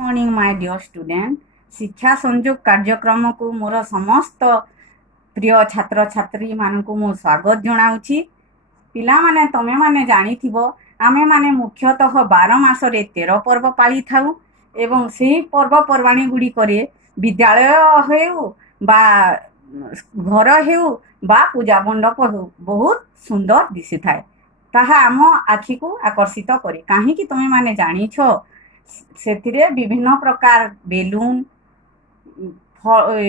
Morning my dear student शिक्षा संयोग कार्यक्रम को मोर समस्त प्रिय छात्र छात्री मान को मु स्वागत जनाऊँगी। पिला माने तमे माने जानी थिबो आमे माने मुख्यतः 12 मासरे 13 पर्व पाली थाउ एवं सेही पर्वपर्वाणी गुडी करे विद्यालय हेउ बा घर हेउ बा पूजा मंडप हेउ बहुत सुंदर दिसी थाए ताहा आम आखि को आकर्षित करे काहेकि तमे माने जानी छो ସେଥିରେ ବିଭିନ୍ନ ପ୍ରକାର ବେଲୁନ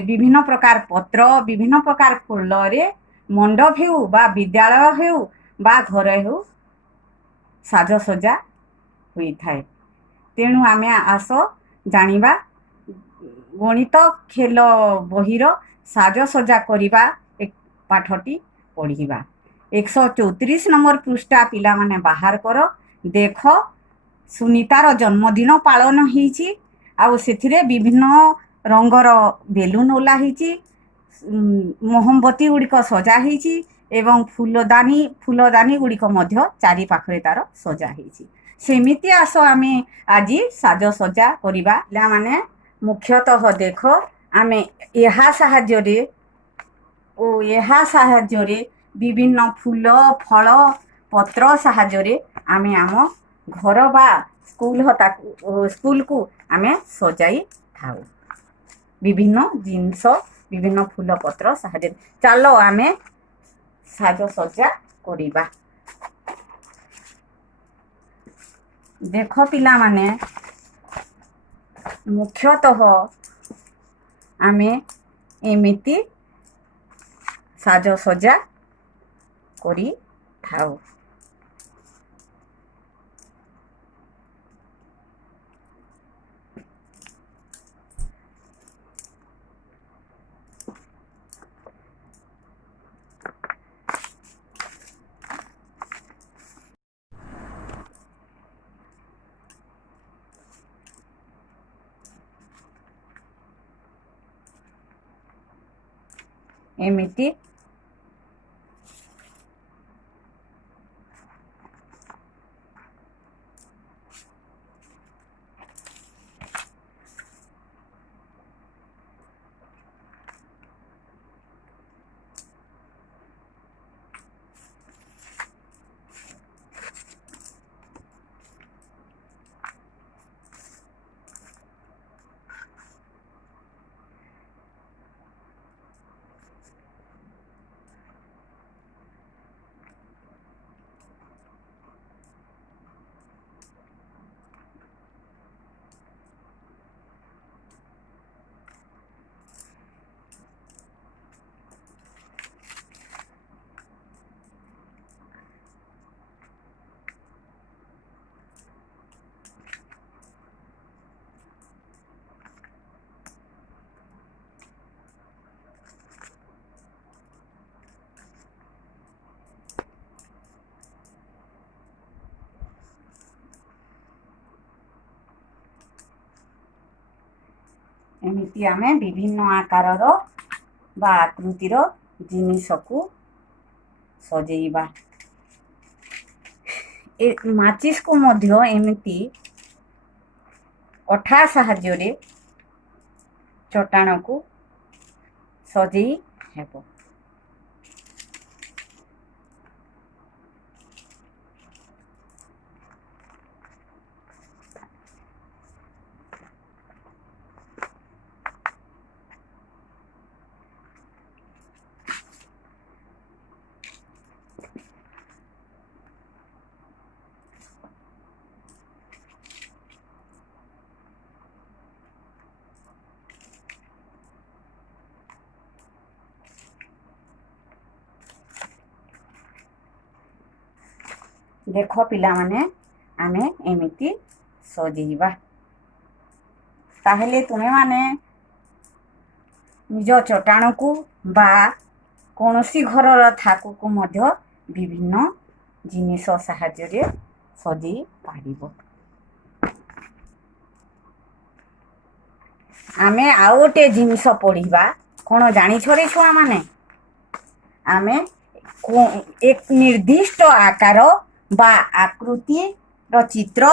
ବିଭିନ୍ନ ପ୍ରକାର ପତ୍ର ବିଭିନ୍ନ ପ୍ରକାର ଫୁଲରେ ମଣ୍ଡପ ହେଉ ବା ବିଦ୍ୟାଳୟ ହେଉ ବା ଘର ହେଉ ସାଜସଜା ହୋଇଥାଏ। ତେଣୁ ଆମେ ଆସ ଜାଣିବା ଗଣିତ ଖେଳ ବହିର ସାଜସଜା କରିବା ପାଠଟି ପଢ଼ିବା। 134 ନମ୍ବର ପୃଷ୍ଠା ପିଲାମାନେ ବାହାର କର ଦେଖ सुनीतार जन्मदिन पालन होईची आउ सेथिरे विभिन्न रंगर बेलून ओला होईची मोहम्बती गुड़िक सजा होईची एवं फूलदानी गुड़िक मध्य चारि पाखरे तार सजा होईची। सेमिति आस आमे आजी साजसजा करिबा। पिला माने मुख्यतः देख आमे एहा साहाय्य विभिन्न फूल फल पत्र साहाय्य आमे आम घर बा स्कूल को आमे सजाई थाउ विभिन्न जिनस विभिन्न फूल पत्र साहाय्य। चलो आमे साजसज्जा करिबा। देख पिला माने मुख्यतः आमे एमिति साजसज्जा करि थाउ। एमिति एमिति आमे विभिन्न आकारर बा आकृतिर जिनिस को सजेइबा। माचिस को मध्य एमिति अठा साहाय्य चट्टाण को सजेई हेबो। देख पिला माने आमे एमिति सजेइबा ताहेले तुमे माने निज चट्टाण को बा कोनोसी घरर थाकु को मध्य विभिन्न जिनिस साहाय्य सजेई पारिबो। आमे आउ गोटे जिनिस पढ़िबा कोन जानि छरे छुआ माने आमे एक निर्दिष्ट आकार बा आकृति ଚିତ୍ର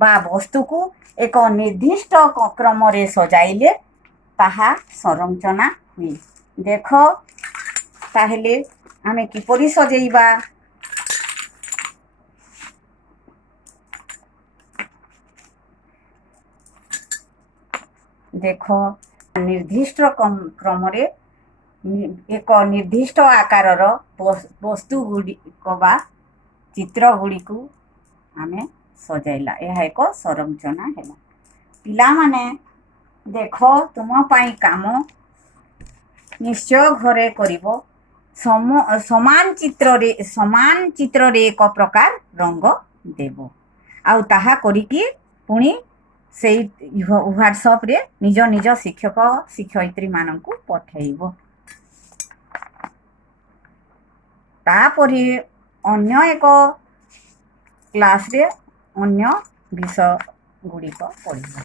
ବା ବସ୍ତୁକୁ ଏକ ନିର୍ଦ୍ଦିଷ୍ଟ କ୍ରମରେ ସଜାଇଲେ ତାହା ସଂରଚନା ହୁଏ। ଦେଖ ତାହେଲେ ଆମେ କିପରି ସଜେଇବା? ଦେଖ ନିର୍ଦ୍ଦିଷ୍ଟ କ୍ରମରେ ଏକ ନିର୍ଦ୍ଦିଷ୍ଟ ଆକାରର ବସ୍ତୁ ଗୁଡ଼ିକ ବା ଚିତ୍ର ଗୁଡ଼ିକୁ ଆମେ ସଜାଇଲା। ଏହା ଏକ ସଂରଚନା ହେଲା। ପିଲାମାନେ ଦେଖ ତୁମ ପାଇଁ କାମ ନିଶ୍ଚୟ ଘରେ କରିବ। ସମାନ ଚିତ୍ରରେ ଏକ ପ୍ରକାର ରଙ୍ଗ ଦେବ ଆଉ ତାହା କରିକି ପୁଣି ସେଇ ହ୍ୱାଟ୍ସଆପ୍ରେ ନିଜ ନିଜ ଶିକ୍ଷକ ଶିକ୍ଷୟିତ୍ରୀମାନଙ୍କୁ ପଠାଇବ। ତାପରେ ଅନ୍ୟ ଏକ କ୍ଲାସ୍ରେ ଅନ୍ୟ ବିଷୟ ଗୁଡ଼ିକ ପଢ଼ିବ।